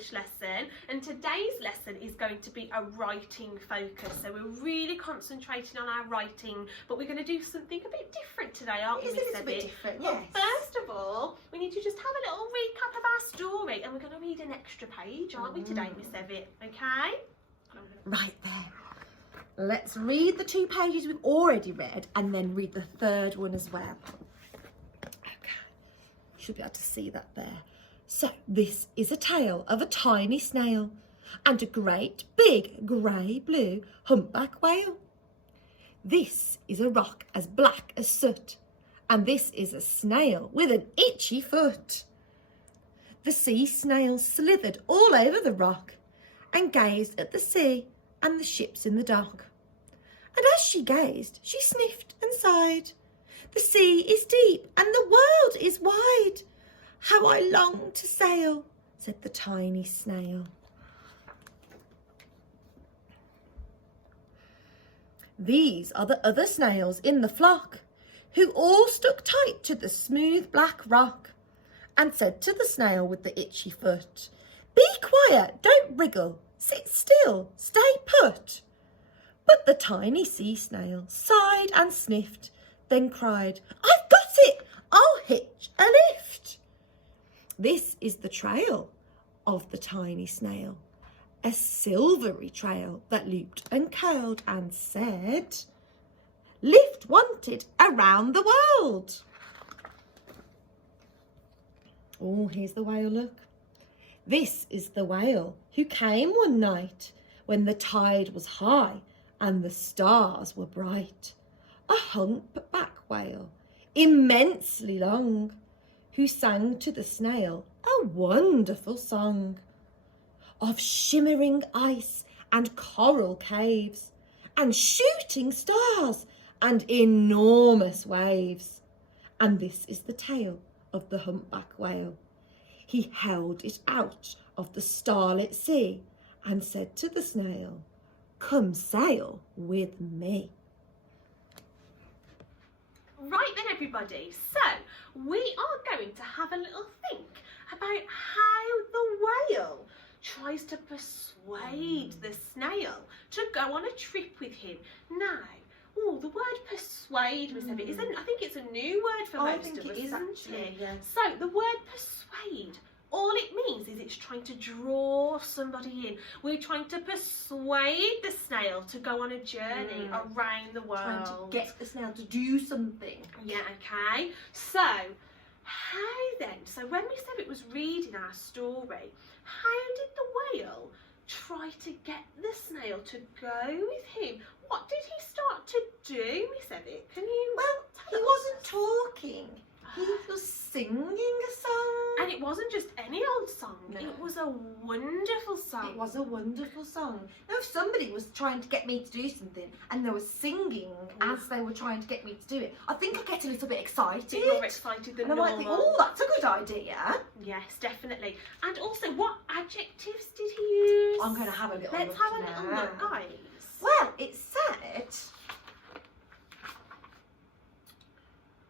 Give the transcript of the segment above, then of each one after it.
English lesson, and today's lesson is going to be a writing focus. So we're really concentrating on our writing, but we're going to do something a bit different today, aren't we, Miss It's a bit different, yes. But first of all, we need to just have a little recap of our story, and we're going to read an extra page, aren't we, today, Miss Evitt? Okay? Right there. Let's read the 2 pages we've already read and then read the 3rd one as well. Okay, should be able to see that there. So this is a tale of a tiny snail and a great big grey blue humpback whale. This is a rock as black as soot, and this is a snail with an itchy foot. The sea snail slithered all over the rock and gazed at the sea and the ships in the dock. And as she gazed, she sniffed and sighed. The sea is deep and the world is wide. How I long to sail, said the tiny snail. These are the other snails in the flock, who all stuck tight to the smooth black rock, and said to the snail with the itchy foot, "Be quiet, don't wriggle, sit still, stay put." But the tiny sea snail sighed and sniffed, then cried, "I've got it, I'll hitch a lift." This is the trail of the tiny snail, a silvery trail that looped and curled and said, "Lift wanted around the world." Oh, here's the whale, look. This is the whale who came one night when the tide was high and the stars were bright. A humpback whale, immensely long, who sang to the snail a wonderful song of shimmering ice and coral caves and shooting stars and enormous waves. And this is the tale of the humpback whale. He held it out of the starlit sea and said to the snail, "Come sail with me." Right then, everybody, so we are going to have a little think about how the whale tries to persuade the snail to go on a trip with him. Now, the word persuade, Miss Evitt, I think it's a new word for most of us, isn't it? Yes. So the word persuade, all it means is it's trying to draw somebody in. We're trying to persuade the snail to go on a journey around the world. Trying to get the snail to do something. Yeah, okay. So, how then? So when Miss Evitt was reading our story, how did the whale try to get the snail to go with him? What did he start to do, Miss Evitt? Can you? Well, he wasn't talking. He was singing a song. And it wasn't just any old song. No. It was a wonderful song. It was a wonderful song. Now, if somebody was trying to get me to do something and they were singing as they were trying to get me to do it, I think I'd get a little bit excited. More excited than and I normal. might think, oh, that's a good idea. Yes, definitely. And also, what adjectives did he use? I'm going to have a little Let's look have a now. little look, guys. Well, it said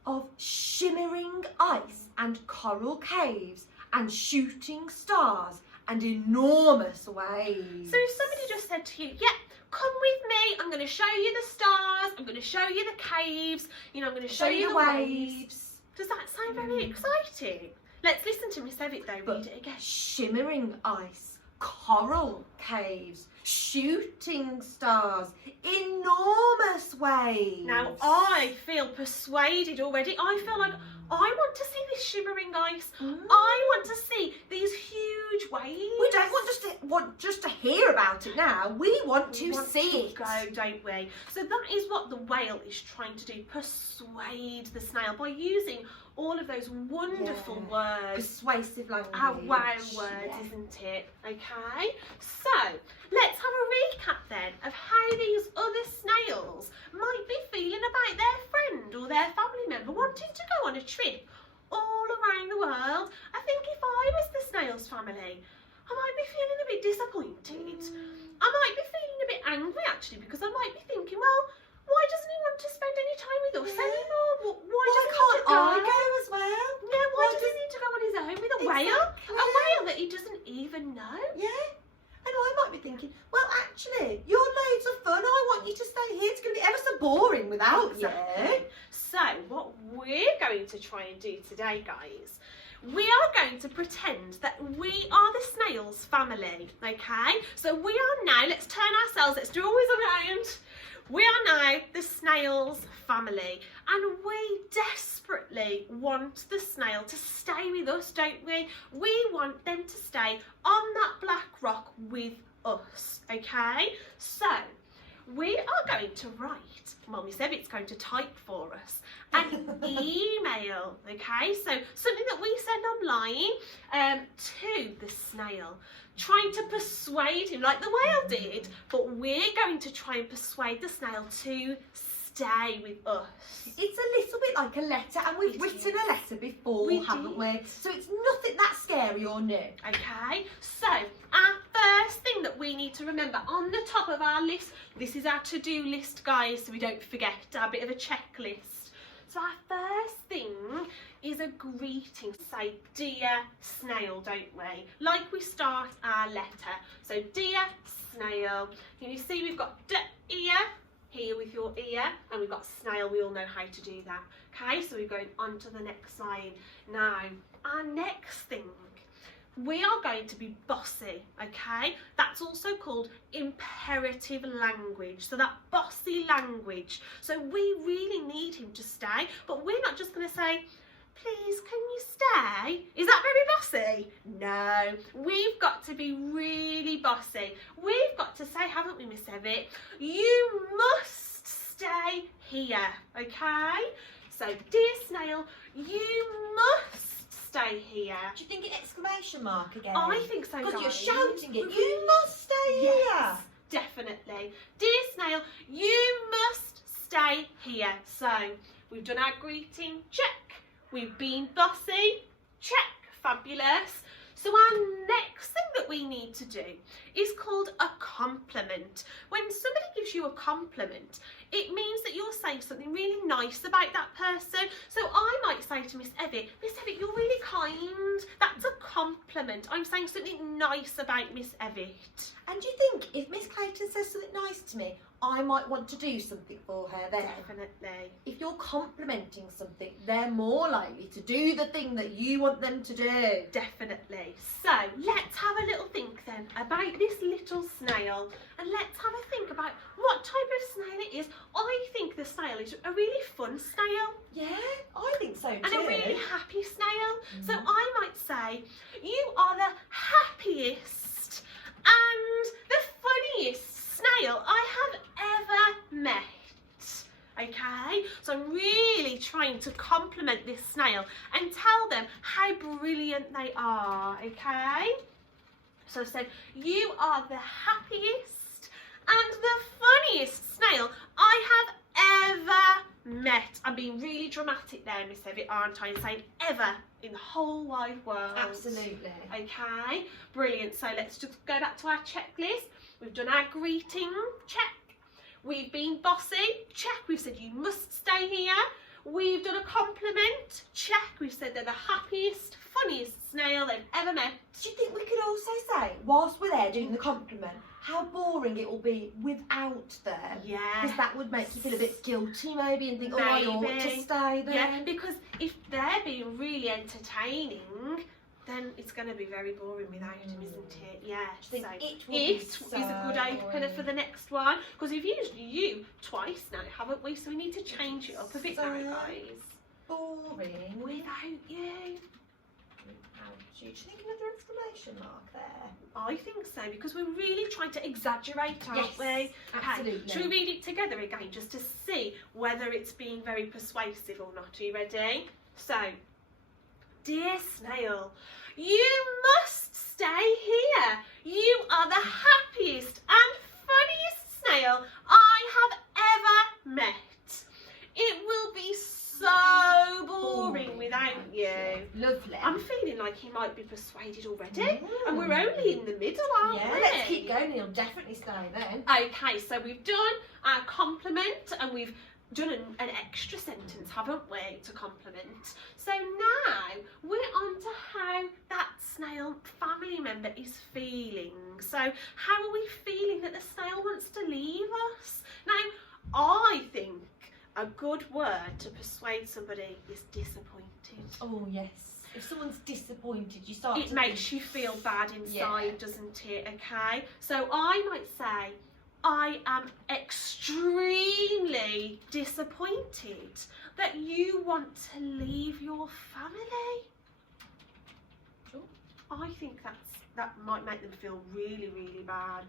of shimmering ice and coral caves and shooting stars and enormous waves. So if somebody just said to you, yeah, come with me, I'm going to show you the stars, I'm going to show you the caves, I'm going to show you the waves. Does that sound very exciting? Let's listen to Miss Evitt though, read it again. Shimmering ice, coral caves, shooting stars, enormous waves. Now I feel persuaded already. I feel like I want to see this shimmering ice. I want to see these huge waves. We don't want just to hear about it now. We want to see it. Go, don't we? So that is what the whale is trying to do, persuade the snail by using all of those wonderful words. Persuasive language. Our wow words, isn't it? Okay, so let's have a recap then of how these other snails might be feeling about their friend or their family member wanting to go on a trip all around the world. I think if I was the snail's family, I might be feeling a bit disappointed. I might be feeling a bit angry actually, because I might be thinking, well, why doesn't he want to spend any time with us anymore? Why Why does he can't need to go? I go as well? Yeah, why does he need to go on his own with a whale? Exactly. A whale that he doesn't even know? Yeah. And I might be thinking, well, actually, you're loads of fun. I want you to stay here. It's going to be ever so boring without you. So what we're going to try and do today, guys, we are going to pretend that we are the snail's family, okay? So we are now, let's turn ourselves, let's do always around. We are now the snail's family, and we desperately want the snail to stay with us, don't we? We want them to stay on that black rock with us, okay? So we are going to write, well, Miss Evit's going to type for us, an email, okay? So something that we send online to the snail, trying to persuade him like the whale did, but we're going to try and persuade the snail to stay with us. It's a little bit like a letter, and we've written a letter before, haven't we? So it's nothing that scary or new. Okay, so our first thing that we need to remember on the top of our list, this is our to-do list, guys, so we don't forget, our bit of a checklist. So our first thing is a greeting. Say, dear snail, don't we? Like we start our letter. So, dear snail. Can you see we've got ear here with your ear, and we've got snail. We all know how to do that. Okay, so we're going on to the next line. Now, our next thing, we are going to be bossy, okay? That's also called imperative language. So that bossy language. So we really need him to stay, but we're not just going to say, please, can you stay? Is that very bossy? No, we've got to be really bossy. We've got to say, haven't we, Miss Evit? You must stay here, okay? So, dear snail, you must stay here. Do you think an exclamation mark again? I think so, because guys. you're shouting it. You must stay here. Definitely. Dear snail, you must stay here. So, we've done our greeting, check. We've been bossy, check, fabulous. So our next thing that we need to do is called a compliment. When somebody gives you a compliment, it means that you're saying something really nice about that person. So I might say to Miss Evit, you're really kind. That's a compliment. I'm saying something nice about Miss Evit. And do you think if Miss Clayton says something nice to me, I might want to do something for her then? Definitely. If you're complimenting something, they're more likely to do the thing that you want them to do. Definitely. So let's have a little think then about this little snail, and let's have a think about what type of snail it is. I think the snail is a really fun snail. Yeah, I think so too. And a really happy snail. So I might say, you are the happiest and the funniest snail I have ever met. Okay, so I'm really trying to compliment this snail and tell them how brilliant they are. Okay, so I said, you are the happiest and the funniest snail I have ever met. I'm being really dramatic there, Miss Evit, aren't I? And saying ever in the whole wide world. Absolutely. Okay, brilliant. So let's just go back to our checklist. We've done our greeting, check. We've been bossy, check. We've said you must stay here. We've done a compliment, check. We've said they're the happiest, funniest snail they've ever met. Do you think we could also say, whilst we're there doing the compliment, how boring it will be without them? Yeah. Because that would make you feel a bit guilty maybe and think, oh, I ought to stay there. Yeah, because if they're being really entertaining, then it's going to be very boring without him, isn't it? Yeah. So it is a good opener for the next one, because we've used you twice now, haven't we? So we need to change it up a bit now, guys. Boring without you. Do you think another exclamation mark there? I think so, because we're really trying to exaggerate, aren't we? Absolutely. Okay, should we read it together again just to see whether it's being very persuasive or not? Are you ready? So, dear snail, you must stay here. You are the happiest and funniest snail I have ever met. It will be so boring without you. Lovely. I'm feeling like he might be persuaded already, and we're only in the middle, aren't we? Yeah, let's keep going. He'll definitely stay then. Okay, so we've done our compliment and we've done an extra sentence, haven't we, to compliment. So now we're on to how that snail family member is feeling. So how are we feeling that the snail wants to leave us? Now, I think a good word to persuade somebody is disappointed. Oh yes. If someone's disappointed, you start It makes you feel bad inside, Yeah. doesn't it? Okay. So I might say, I am extremely disappointed that you want to leave your family. Sure. I think that might make them feel really, really bad.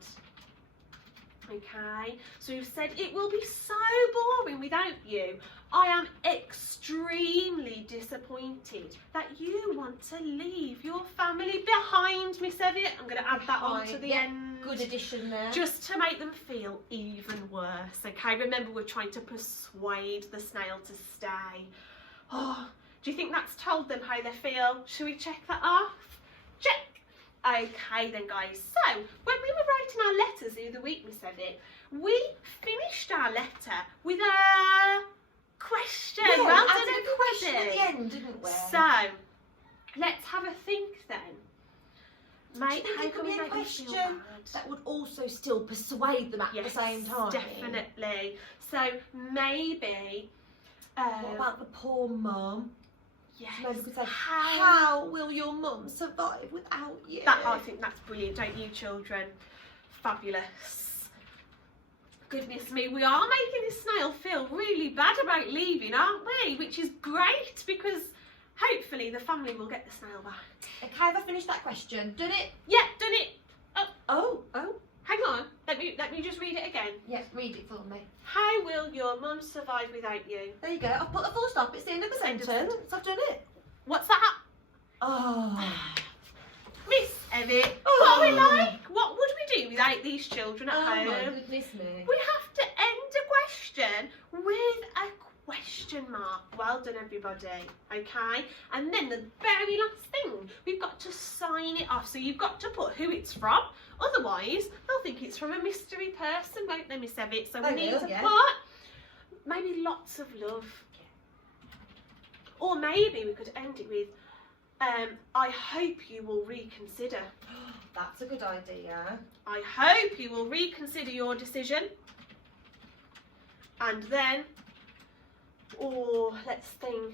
Okay, so we've said it will be so boring without you. I am extremely disappointed that you want to leave your family behind, Miss Elliot. I'm going to add that on to the end. Good addition there. Just to make them feel even worse, okay? Remember, we're trying to persuade the snail to stay. Oh, do you think that's told them how they feel? Should we check that off? Check. Okay then, guys. So, when we were writing our letters the other week, Miss Edit, we finished our letter with a question. Yeah, Well we done, added a question at everybody. the end, didn't we? So, let's have a think then. Mate, Do you how think can it we could be a make them feel question bad? that would also still persuade them at the same time? Definitely. So maybe. What about the poor mum? Yes. Maybe we could say, How? how will your mum survive without you? I think that's brilliant, don't you, children? Fabulous. Goodness me, we are making this snail feel really bad about leaving, aren't we? Which is great, because hopefully the family will get the snail back. Okay, have I finished that question? Done it? Yeah, done it. Oh. Hang on. Let me just read it again. Yes, read it for me. How will your mum survive without you? There you go. I've put a full stop. It's the end of the End of sentence. I've done it. What's that? Oh. Miss Evie, Oh. what are we like? What would we do without these children at Oh home? my goodness me. We have to end a question with a question mark. Well done, everybody. Okay, and then the very last thing, we've got to sign it off. So you've got to put who it's from. Otherwise, they'll think it's from a mystery person, won't they, Miss Evie? So we need to put maybe lots of love. Or maybe we could end it with, I hope you will reconsider. That's a good idea. I hope you will reconsider your decision. And then, or let's think,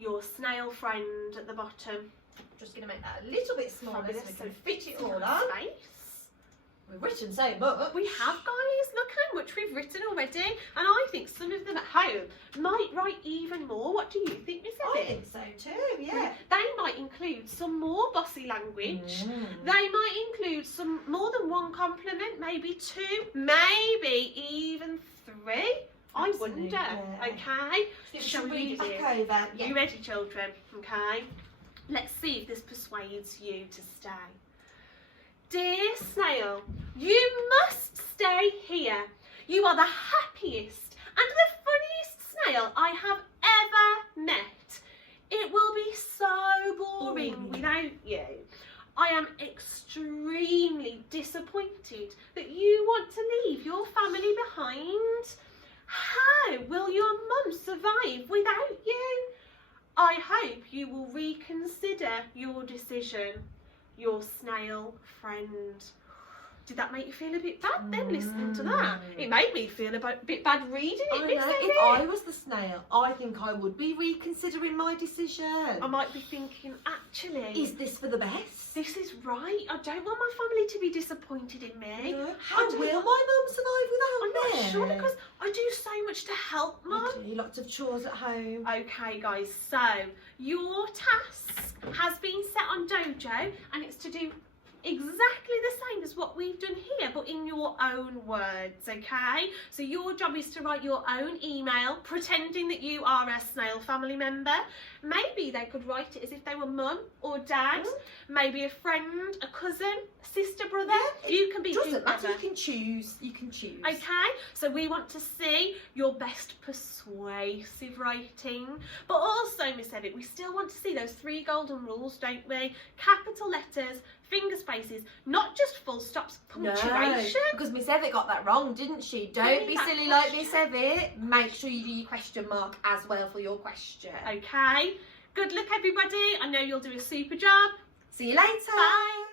your snail friend at the bottom. Just going to make that a little bit smaller so we can fit it all in on. space. We've written so much. We have, guys. Look how much we've written already. And I think some of them at home might write even more. What do you think, Miss I Evie? think so too, yeah. They might include some more bossy language. They might include some more than one compliment, maybe two, maybe even three. I Absolutely, wonder. yeah. Okay. Shall we read it read back over? You ready, children? Okay. Let's see if this persuades you to stay. Dear snail, you must stay here. You are the happiest and the funniest snail I have ever met. It will be so boring without you. I am extremely disappointed that you want to leave your family behind. How will your mum survive without you? I hope you will reconsider your decision. Your snail friend. Did that make you feel a bit bad then, listening to that? It made me feel a bit bad reading it. I know. If I was the snail, I think I would be reconsidering my decision. I might be thinking, actually, Is this for the best? this is right. I don't want my family to be disappointed in me. No. I How don't will want- my mum survive I'm without me? not sure, because I do so much to help Mum. I do lots of chores at home. Okay, guys, so your task has been set on Dojo, and it's to do exactly the same as what we've done here, but in your own words, okay? So your job is to write your own email pretending that you are a snail family member. Maybe they could write it as if they were mum or dad, maybe a friend, a cousin, sister, brother. You can be Doesn't matter. whoever. You can choose. You can choose. Okay, so we want to see your best persuasive writing, but also, Miss Edit, we still want to see those 3 golden rules, don't we? Capital letters, finger spaces, not just full stops, punctuation. No, because Miss Evitt got that wrong, didn't she? Don't be silly like Miss Evitt. Make sure you do your question mark as well for your question. Okay. Good luck, everybody. I know you'll do a super job. See you later. Bye.